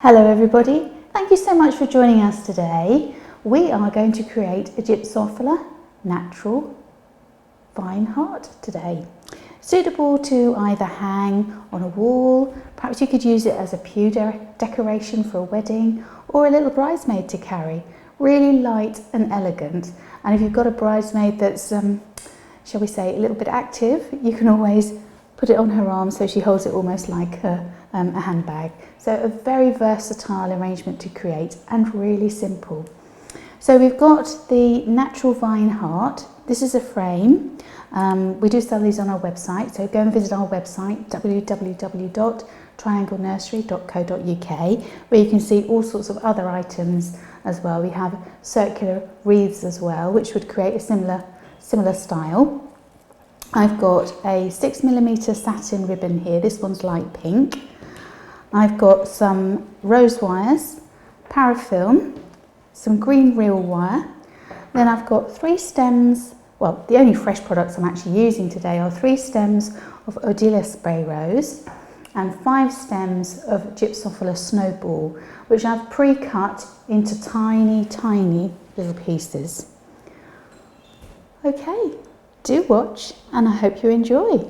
Hello everybody, thank you so much for joining us today. We are going to create a Gypsophila natural vine heart today. Suitable to either hang on a wall, perhaps you could use it as a pew decoration for a wedding or a little bridesmaid to carry. Really light and elegant, and if you've got a bridesmaid that's, shall we say, a little bit active, you can always put it on her arm so she holds it almost like a handbag. So a very versatile arrangement to create and really simple. So we've got the natural vine heart. This is a frame. We do sell these on our website, so go and visit our website www.trianglenursery.co.uk, where you can see all sorts of other items as well. We have circular wreaths as well, which would create a similar style. I've got a 6mm satin ribbon here. This one's light pink. I've got some rose wires, parafilm, some green reel wire. Then I've got 3 stems. Well, the only fresh products I'm actually using today are 3 stems of Odelia spray rose and 5 stems of Gypsophila snowball, which I've pre-cut into tiny little pieces. Okay. Do watch, and I hope you enjoy.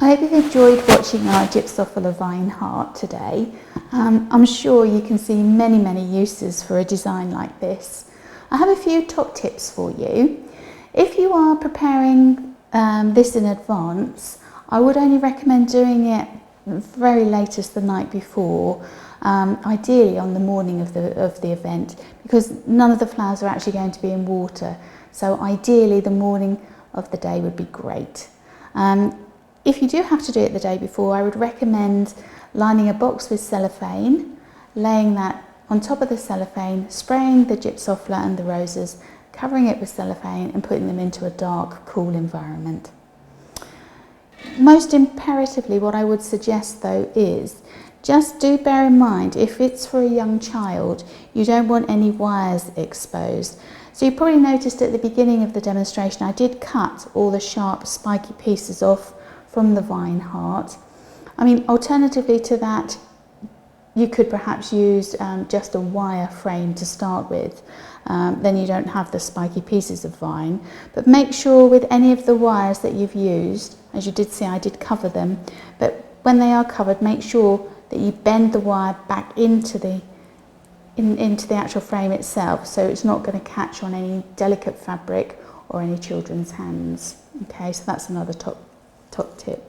I hope you've enjoyed watching our Gypsophila vine heart today. I'm sure you can see many uses for a design like this. I have a few top tips for you. If you are preparing this in advance, I would only recommend doing it very latest the night before, ideally on the morning of the event, because none of the flowers are actually going to be in water. So ideally the morning of the day would be great. If you do have to do it the day before, I would recommend lining a box with cellophane, laying that on top of the cellophane, spraying the Gypsophila and the roses, covering it with cellophane and putting them into a dark, cool environment. Most imperatively, what I would suggest though is just do bear in mind, if it's for a young child, you don't want any wires exposed. So you probably noticed at the beginning of the demonstration I did cut all the sharp spiky pieces off from the vine heart. I mean, alternatively to that, you could perhaps use just a wire frame to start with. Then you don't have the spiky pieces of vine. But make sure with any of the wires that you've used, as you did see I did cover them, but when they are covered, make sure that you bend the wire back into the actual frame itself, so it's not going to catch on any delicate fabric or any children's hands. Okay, so that's another top tip.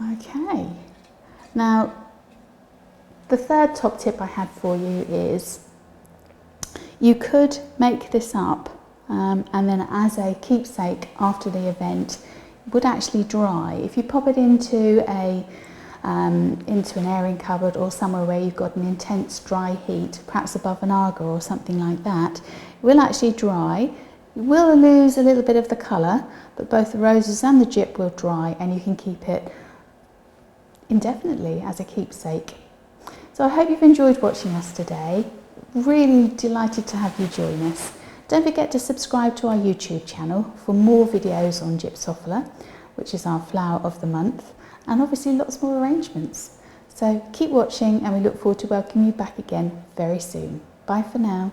Okay, now the third top tip I had for you is you could make this up and then as a keepsake after the event, it would actually dry. If you pop it into an airing cupboard or somewhere where you've got an intense dry heat, perhaps above an Aga or something like that, it will actually dry. You will lose a little bit of the colour, but both the roses and the gyp will dry and you can keep it indefinitely as a keepsake. So I hope you've enjoyed watching us today. Really delighted to have you join us. Don't forget to subscribe to our YouTube channel for more videos on Gypsophila, which is our flower of the month, and obviously lots more arrangements. So keep watching and we look forward to welcoming you back again very soon. Bye for now.